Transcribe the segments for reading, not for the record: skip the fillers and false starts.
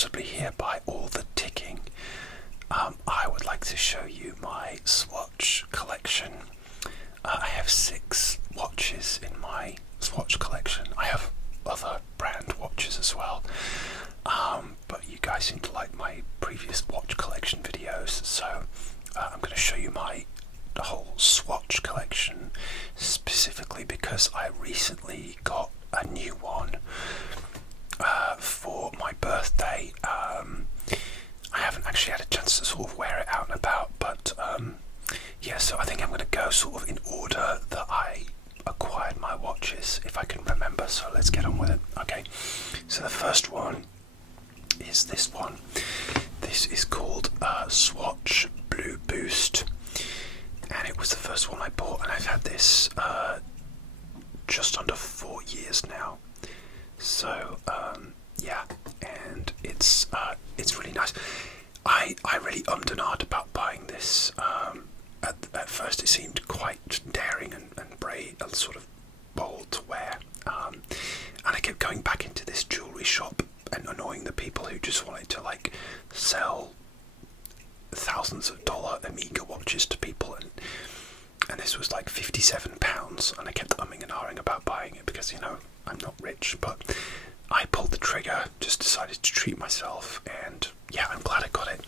possibly hear by all the ticking, I would like to show you my Swatch collection. I have 6 watches in my Swatch collection. I have other brand watches as well, but you guys seem to like my previous watch collection videos, so I'm going to show you my whole Swatch collection, specifically because I recently got a new one for my birthday. I haven't actually had a chance to sort of wear it out and about, but yeah, so I think I'm going to go sort of in order that I acquired my watches, if I can remember, so let's get on with it. Okay, so the first one is this one. This is called Swatch Blue Boost, and it was the first one I bought, and I've had this just under 4 years now. So yeah, and it's really nice. I really ummed and ahed about buying this. At first it seemed quite daring and brave, sort of bold to wear, and I kept going back into this jewellery shop and annoying the people who just wanted to like sell thousands of dollar Omega watches to people, and this was like £57, and I kept umming and ahhing about buying it because, you know, I'm not rich, but I pulled the trigger, just decided to treat myself, and yeah, I'm glad I got it.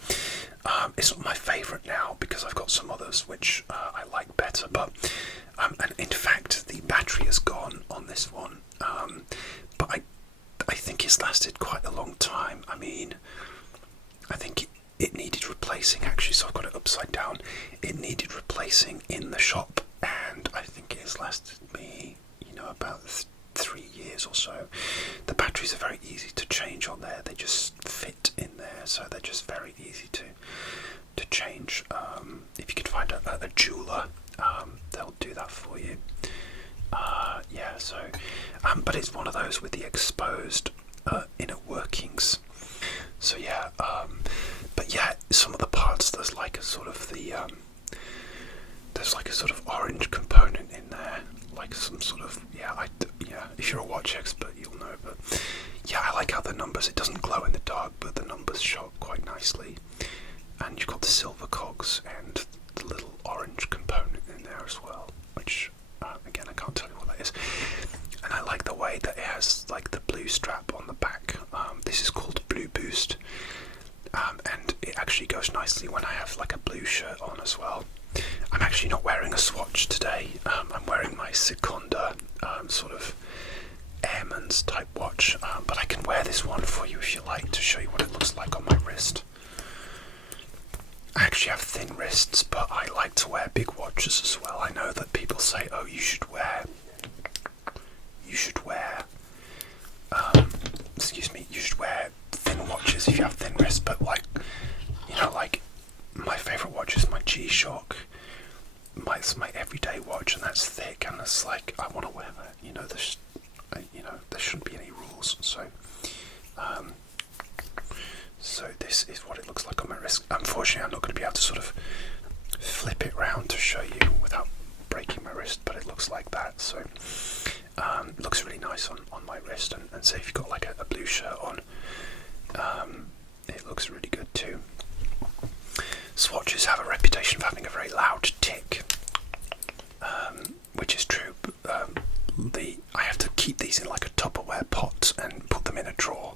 It's not my favourite now because I've got some others which I like better, but and in fact the battery is gone on this one, but I think it's lasted quite a long time. I mean, I think it needed replacing actually, so I've got it upside down. It needed replacing in the shop, and I think it has lasted me, you know, about 3 years or so. The batteries are very easy to change on there. They just fit in there, so they're just very easy to change. If you could find a jeweler, they'll do that for you. Yeah, so but it's one of those with the exposed inner workings. So yeah, but yeah, some of the parts, there's like a sort of orange component in there, like some sort of, yeah, if you're a watch expert you'll know, but yeah, I like how the numbers, it doesn't glow in the dark, but the numbers show up quite nicely, and you've got the silver cogs and the little orange component in there as well, which again, I can't tell you what that is. And I like the way that it has like the blue strap on the back. This is called Blue Boost, and it actually goes nicely when I have like a blue shirt on as well. I'm actually not wearing a Swatch today. I'm wearing my Seconda sort of Airman's type watch, but I can wear this one for you if you like, to show you what it looks like on my wrist. I actually have thin wrists, but I like to wear big watches as well. I know that people say, oh, you should wear thin watches if you have thin wrists, but like, you know, like my favourite watch is my G-Shock. It's my everyday watch, and that's thick, and it's like, I want to wear that. You know, there shouldn't be any rules. So, so this is what it looks like on my wrist. Unfortunately, I'm not going to be able to sort of flip it round to show you without breaking my wrist, but it looks like that. So, it looks really nice on my wrist, and so if you've got like a blue shirt on, it looks really good too. Swatches have a reputation of having a very loud tick, which is true. I have to keep these in like a Tupperware pot and put them in a drawer,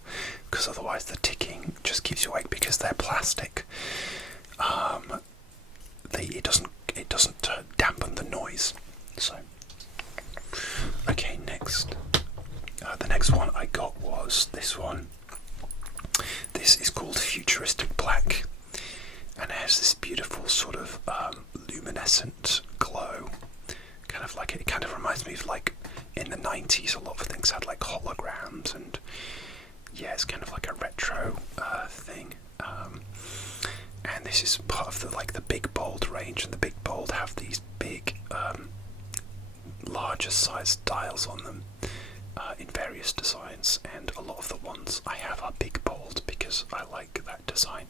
because otherwise the ticking just keeps you awake, because they're plastic. It doesn't dampen the noise. So, okay, next. The next one I got was this one. This is called Futuristic Black, and it has this beautiful sort of luminescent glow. It kind of reminds me of, like, in the 90s a lot of things had like holograms, and yeah, it's kind of like a retro thing. And this is part of the Big Bold range, and the Big Bold have these big larger sized dials on them in various designs, and a lot of the ones I have are Big Bold because I like that design.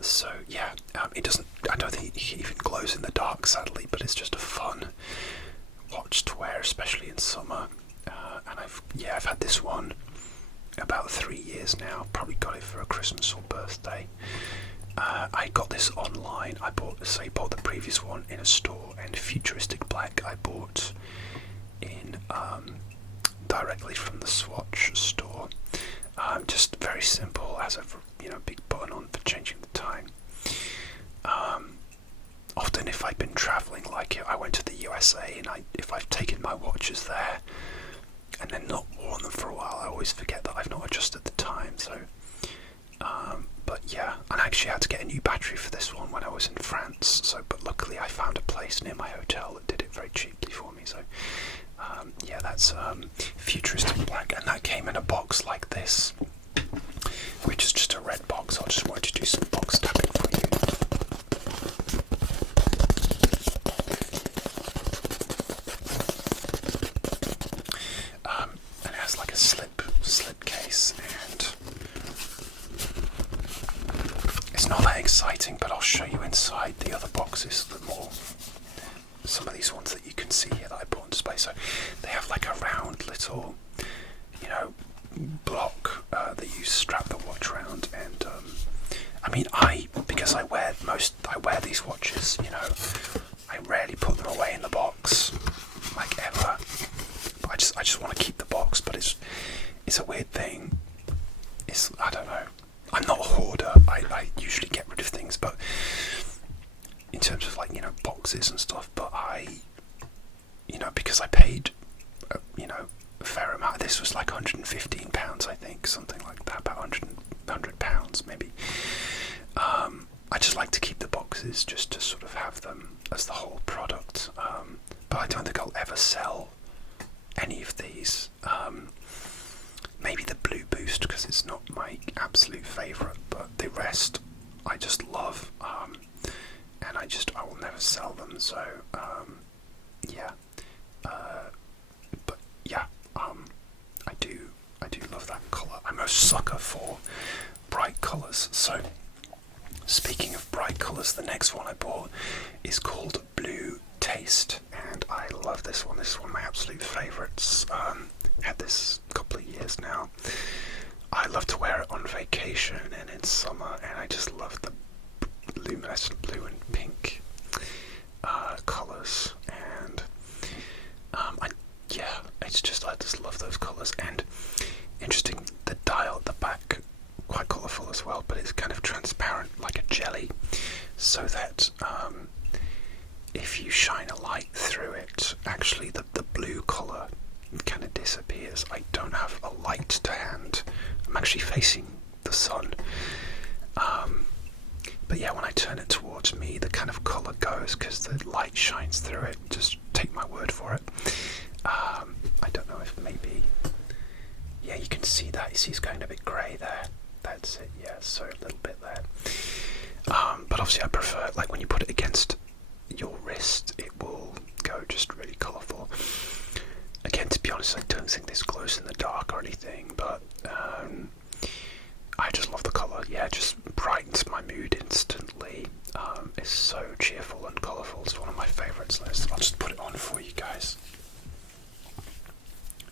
So yeah, I don't think it even glows in the dark, sadly, but it's just a fun watch to wear, especially in summer. And I've had this one about 3 years now. Probably got it for a Christmas or birthday. I got this online. I bought the previous one in a store, and Futuristic Black I bought in directly from the Swatch store. Just very simple, has a big button on for changing the time. Often if I've been travelling, like I went to the USA, and if I've taken my watches there and then not worn them for a while, I always forget that I've not adjusted the time. So, but yeah, and I actually had to get a new battery for this one when I was in France. So, but luckily I found a place near my hotel that did it very cheaply for me. So, yeah, that's Futuristic Black, and that came in a box like this, which is just a red box. I just wanted to do some box tapping for you. And it has like a slip case, and it's not that exciting, but I'll show you inside the other boxes, some of these ones that you can see here that I put on display. So they have like a round little, block that you strap the watch around, and I mean, because I wear these watches, I rarely put them away in the box, like ever. But I just want to keep the box, but it's a weird thing. I don't know. I'm not a hoarder. I usually get rid of things, but in terms of boxes and stuff, but because I paid a fair amount. This was like £115, I think, something like that, about £100 maybe. I just like to keep the boxes just to sort of have them as the whole product, but I don't think I'll ever sell any of these. Maybe the Blue Boost, because it's not my absolute favourite, but the rest I just love, and I will never sell them. So yeah, but yeah, I do love that colour. I'm a sucker for bright colours. So speaking of bright colours, the next one I bought is called Blue Taste, and I love this one. This is one of my absolute favourites. Had this a couple of years now. I love to wear it on vacation and in summer, and I just love the luminescent blue and pink colours, and I just love those colours. And interesting, the dial at the back, quite colourful as well, but it's kind of transparent like a jelly, so that if you shine a light through it, actually the blue colour kind of disappears. I don't have a light to hand. I'm actually facing the sun. But yeah, when I turn it towards me, the kind of colour goes because the light shines through it. Just take my word for it. I don't know if maybe... Yeah, you can see that. You see it's going a bit grey there. That's it, yeah, so a little bit there. But obviously I prefer, like when you put it against your wrist, it will go just really colourful. Again, to be honest, I don't think this glows in the dark or anything, but I just love the colour. Yeah, it just brightens my mood instantly. It's so cheerful and colourful. It's one of my favourites. I'll just put it on for you guys.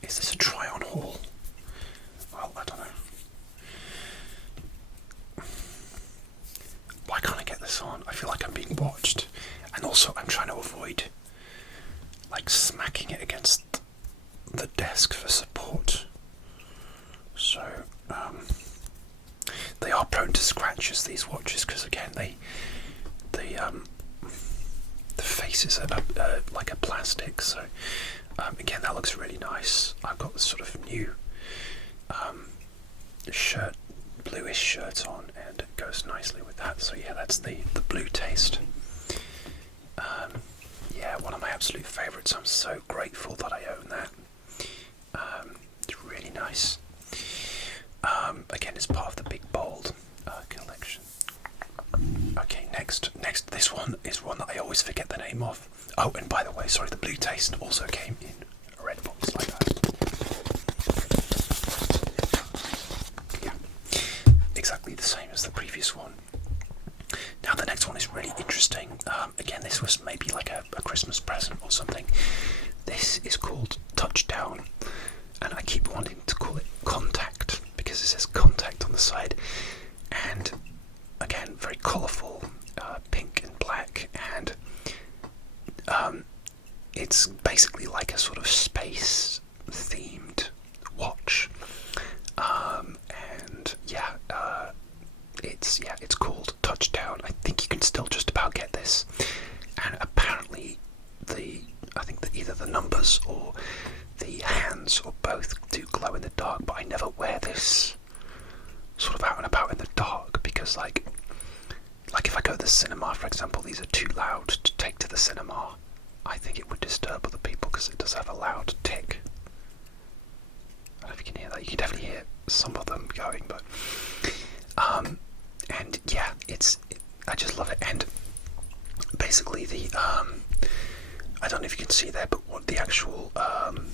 Is this a try-on haul? Well, I don't know. Why can't I get this on? I feel like I'm being watched. And also, I'm trying to avoid smacking it against the desk for support. So, they are prone to scratches, these watches, because again, the faces are like a plastic. So, again, that looks really nice. I've got this sort of new bluish shirt on, and it goes nicely with that. So yeah, that's the Blue Taste. Yeah, one of my absolute favourites. I'm so grateful that I own that. It's really nice. Again, it's part of the Big Bold collection. Okay, next, this one is one that I always forget the name of. Oh, and by the way, sorry, the Blue Taste also came in a red box like that. Yeah, exactly the same as the previous one. Now the next one is really interesting. Again, this was maybe like a Christmas present or something. This is called Touchdown, and I keep wanting to call it Contact It's basically like a sort of space themed watch, and it's called Touchdown. I think you can still just about get this, and apparently I think that either the numbers or the hands or both do glow in the dark, but I never wear this sort of out and about in the dark because like if I go to the cinema, for example, these are too loud to take to the cinema. I think it would disturb other people because it does have a loud tick. I don't know if you can hear that. You can definitely hear some of them going, but and yeah, I just love it. And basically I don't know if you can see there, but what the actual I'm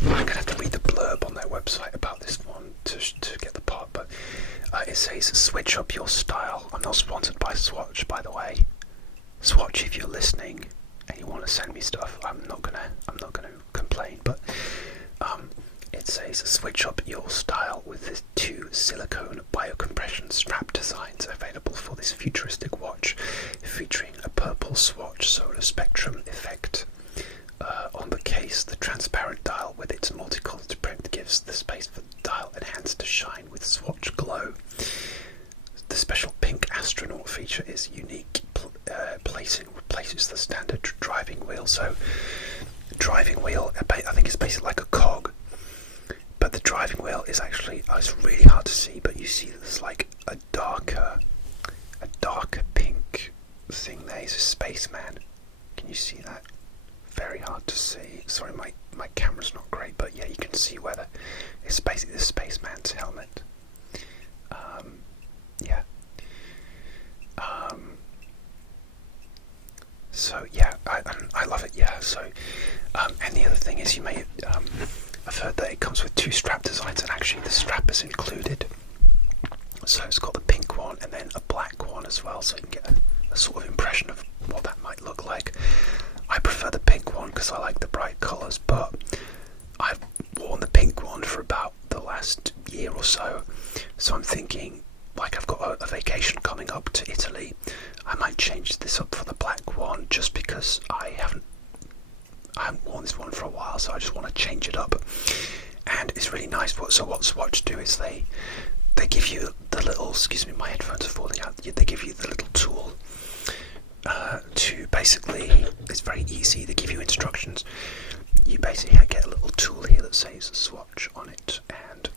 gonna have to read the blurb on their website about this one to get the part, but it says switch up your style. I'm not sponsored by Swatch, by the way. Swatch, if you're listening and you want to send me stuff, I'm not gonna complain, but it says switch up your style with the 2 silicone biocompression strap designs available for this futuristic watch, featuring a purple swatch solar spectrum effect on the case. The transparent dial with its multicolored print gives the space for the dial enhanced to shine with swatch glow. The special pink astronaut feature is unique. Placing replaces the standard driving wheel. So driving wheel, I think it's basically like a cog, but the driving wheel is actually, it's really hard to see, but you see there's like a darker pink thing there. It's a spaceman. Can you see that? Very hard to see. Sorry, my camera's not great, but yeah, you can see whether it's basically the spaceman's helmet. Yeah. So yeah, I love it. Yeah. So, and the other thing is, you may I've heard that it comes with 2 strap designs, and actually the strap is included. So it's got the pink one and then a black one as well, so you can get a sort of impression of what that might look like. I prefer the pink one because I like the bright colours, but I've worn the pink one for about the last year or so, so I'm thinking, like, I've got a vacation coming up to Italy, I might change this up for the black one just because I haven't worn this one for a while, so I just want to change it up. And it's really nice. So what Swatch do is they give you the little, excuse me, my headphones are falling out, they give you the little tool to basically, it's very easy, they give you instructions. You basically get a little tool here that says Swatch on it, and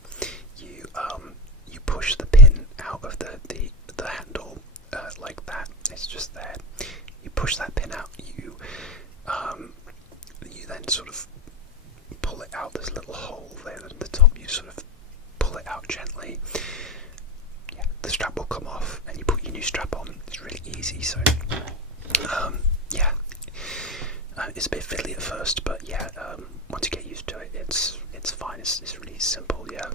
you push the pin out of the handle like that. It's just there. You push that pin out, you then sort of pull it out. There's a little hole there at the top. You sort of pull it out gently. Yeah, the strap will come off, and you put your new strap on. It's really easy. So, yeah, it's a bit fiddly at first, but yeah, once you get used to it, it's fine. It's really simple. Yeah,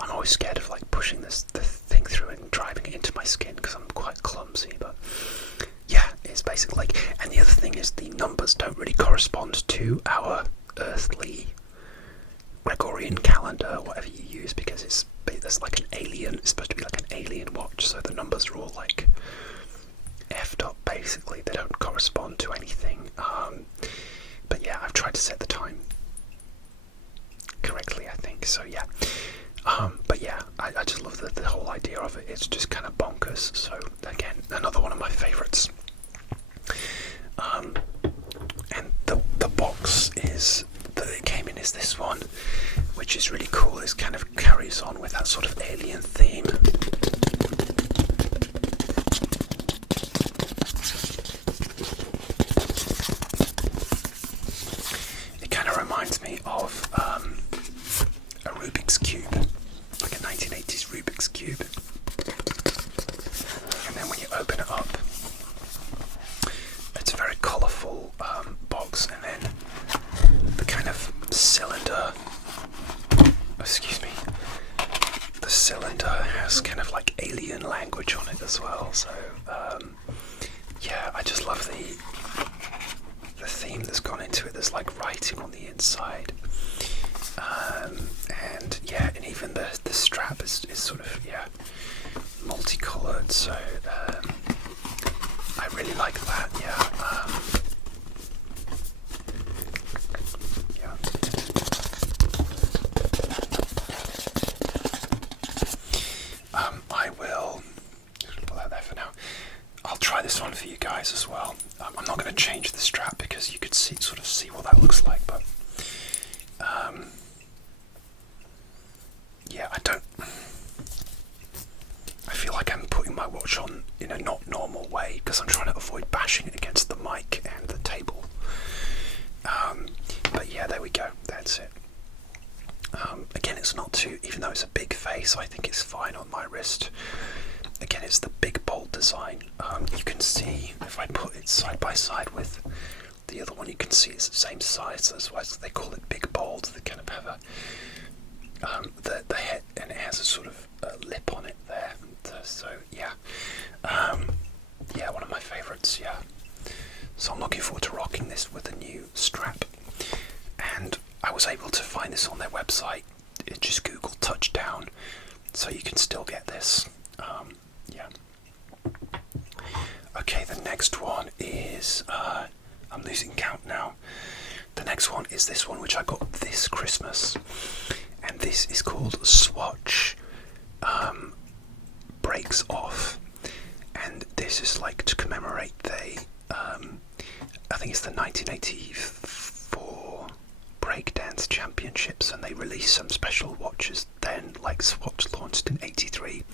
I'm always scared of like pushing the thing through and driving it into my skin because I'm quite clumsy, but yeah, it's basically like. And the other thing is the numbers don't really correspond to our earthly Gregorian calendar, whatever you use, because there's like an alien. It's supposed to be like an alien watch, so the numbers are all like effed up. Basically, they don't correspond to anything. But yeah, I've tried to set the time correctly, I think. So yeah. But yeah, I just love the whole idea of it. It's just kind of bonkers. So again, another one of my favourites. And the box that it came in is this one, which is really cool. It kind of carries on with that sort of alien theme. It kind of reminds me of a Rubik's Cube, like a 1980s Rubik's Cube. And then when you open it up, it's a very colourful box, and then the kind of cylinder, excuse me, the cylinder has kind of like alien language on it as well. So yeah, I just love the theme that's gone into it. There's like writing on the inside. And yeah, and even the strap is sort of, yeah, multicoloured, so I really like this one for you guys as well. I'm not going to change the strap because you could sort of see what that looks like, but yeah, I feel like I'm putting my watch on in a not normal way because I'm trying to avoid bashing it against the mic and the table. But yeah, there we go, that's it. Again, it's not too, even though it's a big face, I think it's fine on my wrist. Again, it's the big bold design. You can see, if I put it side by side with the other one, you can see it's the same size. That's why they call it big bold. They kind of have the head, and it has a sort of lip on it there. So yeah, yeah, one of my favourites. Yeah, so I'm looking forward to rocking this with a new strap. And I was able to find this on their website. Just Google touchdown, so you can still get this. Yeah. Okay, the next one is I'm losing count now. The next one is this one, which I got this Christmas, and this is called Swatch Breaks Off, and this is like to commemorate I think it's the 1984 breakdance championships, and they released some special watches then, like Swatch launched in '83,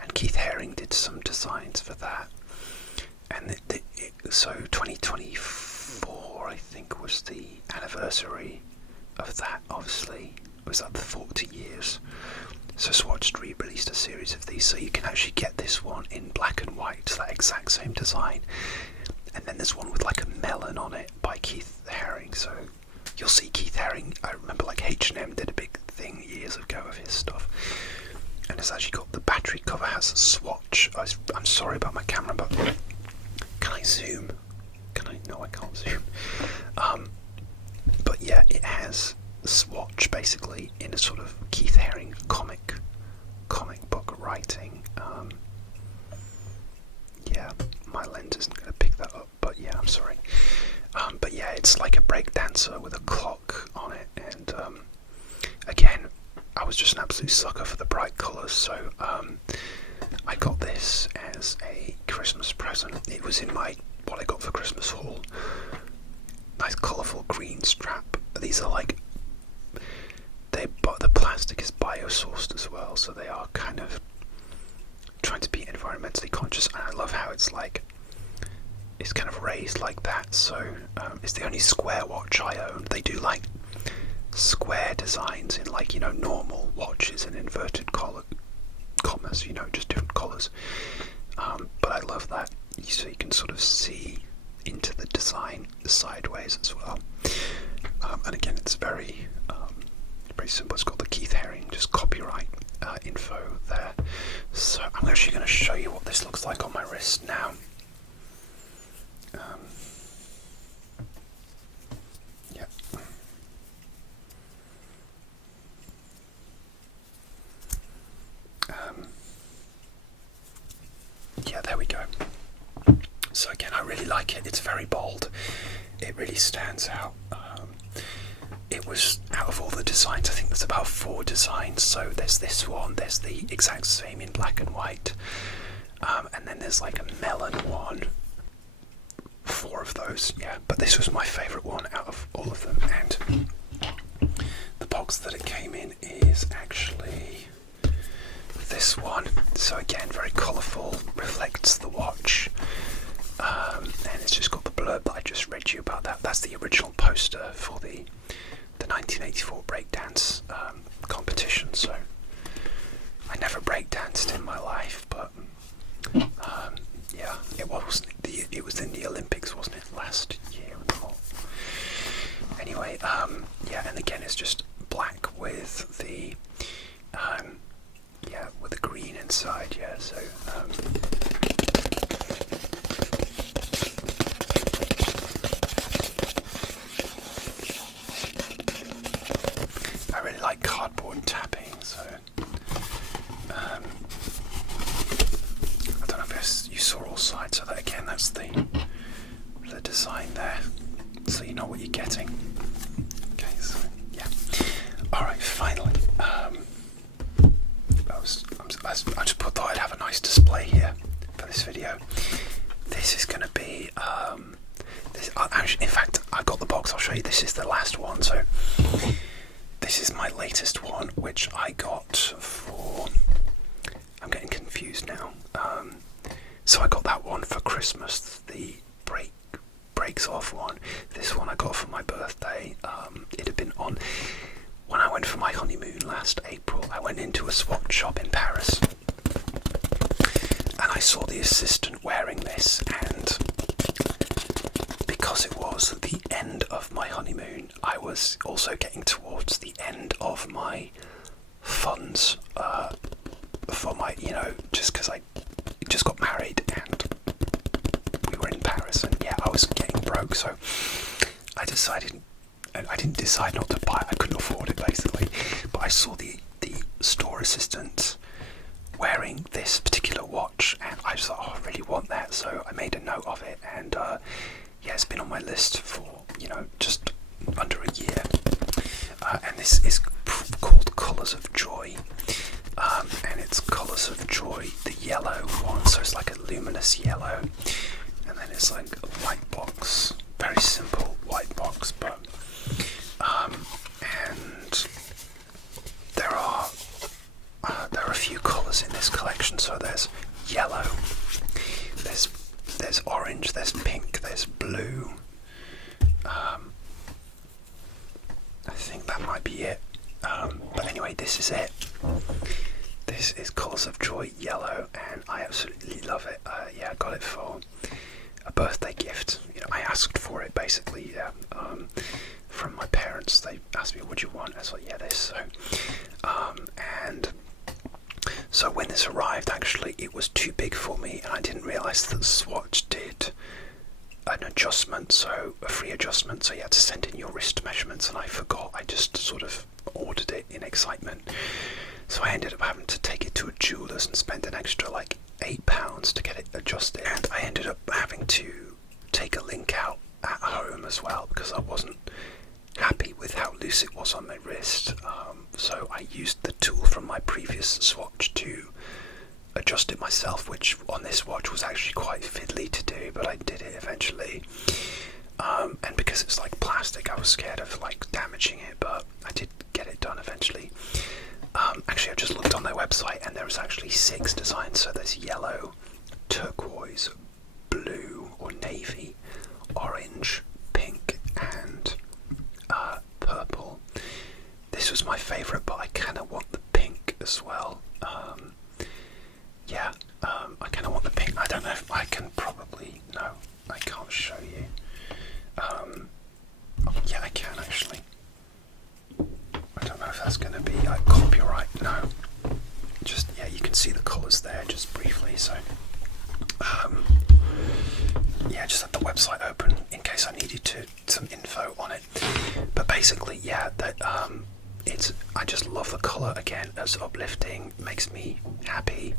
and Keith Haring did some designs for that. And so 2024, I think, was the anniversary of that. Obviously, it was up to 40 years. So Swatch re-released a series of these, so you can actually get this one in black and white, that exact same design. And then there's one with like a melon on it by Keith Haring. So you'll see Keith Haring. I remember like H&M did a big thing years ago of his stuff. And it's actually got the battery cover has a Swatch. I'm sorry about my camera, but can I zoom? Can I? No, I can't zoom. But yeah, it has Swatch basically in a sort of Keith Haring comic book writing. Yeah, my lens isn't going to pick that up, but yeah, I'm sorry. But yeah, it's like a break dancer with a clock on it, and again, I was just an absolute sucker for the bright colours, so I got this as a Christmas present. It was in what I got for Christmas haul. Nice colourful green strap. These are like, the plastic is bio-sourced as well, so they are kind of trying to be environmentally conscious, and I love how it's like, it's kind of raised like that, so it's the only square watch I own. They do like square designs in like, you know, normal watches and inverted commas, you know, just different colours. But I love that, so you can sort of see into the design sideways as well. And again, it's very simple. It's got the Keith Haring, just copyright info there. So I'm actually going to show you what this looks like on my wrist now. Yeah. Yeah, there we go. So again, I really like it. It's very bold. It really stands out. It was, out of all the designs, I think there's about 4 designs. So there's this one, there's the exact same in black and white, and then there's like a melon one. 4 of those, yeah. But this was my favourite one out of all of them, and the box that it came in is actually this one. So again, very colourful, reflects the watch, and it's just got the blurb that I just read you about. That's the original poster for the 1984 breakdance competition. So I never breakdanced in my life, but yeah, it was in the Olympics, wasn't it, last year? Anyway, yeah, and again, it's just black with the yeah, with the green inside. Yeah, so I really like cardboard tapping, so I don't know if you saw all sides. So that again, that's the design there, so you know what you're getting. Okay, so yeah. All right, finally, I just thought I'd have a nice display here for this video. in fact, I got the box. I'll show you. This is the last one. So this is my latest one, which I got for. I'm getting confused now. So I got that one for Christmas. The breaks off one. This one I got for my birthday. It had been on when I went for my honeymoon last April. I went into a Swatch shop in Paris, and I saw the assistant wearing this, and because it was the end of my honeymoon, I was also getting towards the end of my funds for my, just because I just got married and we were in Paris, and yeah, I was getting broke, so I didn't decide not to buy it. I couldn't afford it basically, but I saw the store assistant wearing this particular watch, and I just thought, oh, I really want that, so I made a note of it, and yeah, it's been on my list for just under a year, and this is called Colours of Joy, and it's Colours of Joy, the yellow one, so it's like a luminous yellow, and then it's like a white box, very simple white box, but and there are a few colours in this collection. So there's yellow, there's orange, there's pink, there's blue. I think that might be it. But anyway, this is it. This is Colours of Joy yellow, and I absolutely love it. Yeah, I got it for a birthday gift. I asked for it basically. Yeah, from my parents. They asked me, "What do you want?" I was like, "Yeah, this." So, and so when this arrived, actually, it was too big for me, and I didn't realise that Swatch did an adjustment, so a free adjustment. So you had to send in your wrist measurements, and I forgot. I just sort of ordered it in excitement. So I ended up having to take it to a jeweller's and spend an extra like £8 to get it adjusted. And I ended up having to take a link out at home as well, because I wasn't happy with how loose it was on my wrist. So I used the tool from my previous Swatch to adjust it myself, which on this watch was actually quite fiddly to do, but I did it eventually. And because it's like plastic, I was scared of like damaging it, but I did get it done eventually. Actually, I just looked on their website, and there was actually 6 designs. So there's yellow, turquoise, blue or navy, orange, pink, and purple. This was my favourite, but I kind of want the pink as well. Yeah, I kind of want the pink. I don't know if I can probably... No, I can't show you. Yeah, I can actually. I don't know if that's going to be like copyright. No. Just, yeah, you can see the colours there just briefly. So, yeah, just had the website open in case I needed some info on it. But basically, yeah, that I just love the colour again. It's uplifting, makes me happy.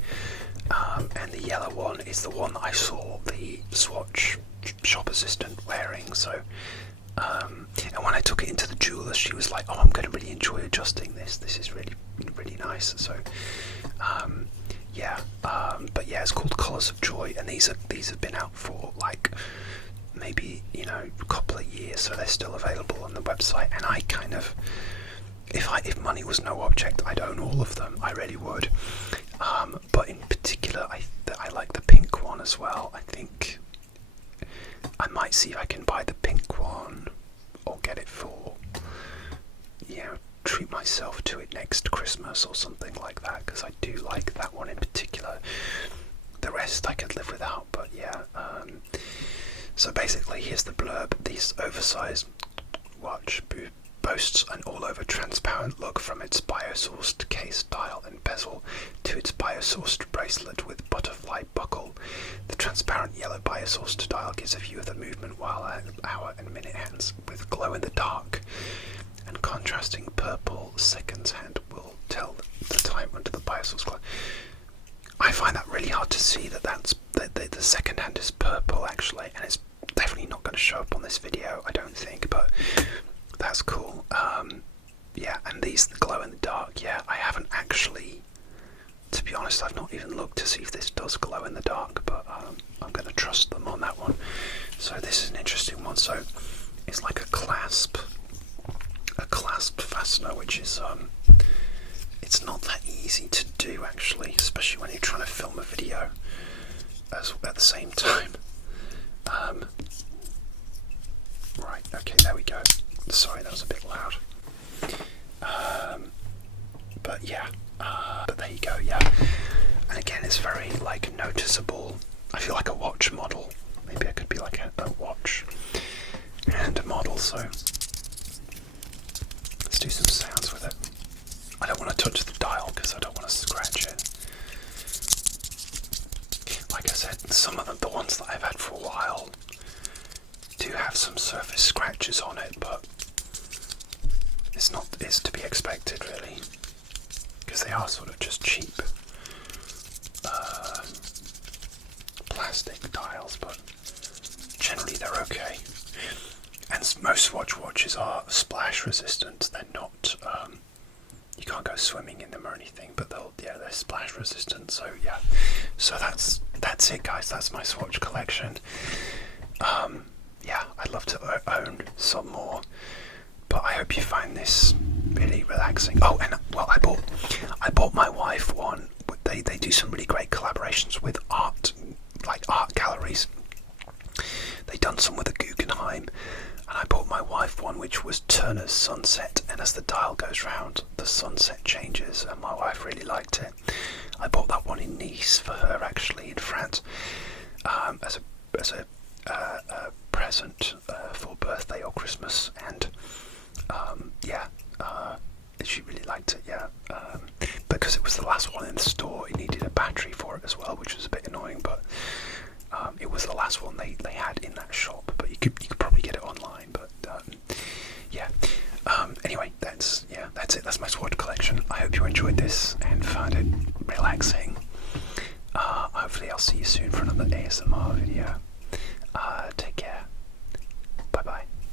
And the yellow one is the one that I saw the Swatch shop assistant wearing. So, and when I took it into the jeweller, she was like, "Oh, I'm going to really enjoy adjusting this. This is really, really nice." So, yeah. But yeah, it's called Colours of Joy, and these have been out for like maybe a couple of years, so they're still available on the website. And I kind of, if money was no object, I'd own all of them. I really would. But in particular, I like the pink one as well. I think I might see if I can buy the pink one or get it for, treat myself to it next Christmas or something like that, because I do like that one in particular. The rest I could live without, but yeah. So basically, here's the blurb. This oversized watch boasts an all-over transparent look, from its biosourced case dial and bezel to its biosourced bracelet with butterfly buckle. The transparent yellow biosourced dial gives a view of the movement, while hour and minute hands with glow-in-the-dark and contrasting purple seconds hand will tell the time under the biosourced glow. I find that really hard to see that the second hand is purple actually, and it's definitely not going to show up on this video, I don't think, but that's cool. Yeah, and these glow in the dark. Yeah, I haven't actually, to be honest, I've not even looked to see if this does glow in the dark, but I'm going to trust them on that one. So this is an interesting one. So is like a clasp fastener, which is it's not that easy to do actually, especially when you're trying to film a video at the same time. Right, okay, there we go. Sorry, that was a bit loud. But yeah, but there you go, yeah. And again, it's very like noticeable. I feel like a watch model. Maybe I could be like a watch and a model, so let's do some sounds with it. I don't want to touch the dial because I don't want to scratch it. Like I said, some of them, the ones that I've had for a while, do have some surface scratches on it, but it's to be expected really, because they are sort of just cheap plastic dials, but generally they're okay. And most Swatch watches are splash resistant. They're not you can't go swimming in them or anything, but they're splash resistant. So yeah, so that's it, guys. That's my Swatch collection. Yeah, I'd love to own some more, but I hope you find this really relaxing. Oh, and well, I bought my wife one. They do some really great collaborations with art galleries. They done some with the Guggenheim, and I bought my wife one which was Turner's Sunset, and as the dial goes round, the sunset changes, and my wife really liked it. I bought that one in Nice for her, actually, in France, as a present for birthday or Christmas, and she really liked it. Because it was the last one in the store, it needed a battery for it as well, which was a bit annoying, but it was the last one they had in that shop, but you could probably get it online, but anyway, that's it. That's my Swatch collection. I hope you enjoyed this and found it relaxing. Hopefully I'll see you soon for another ASMR video.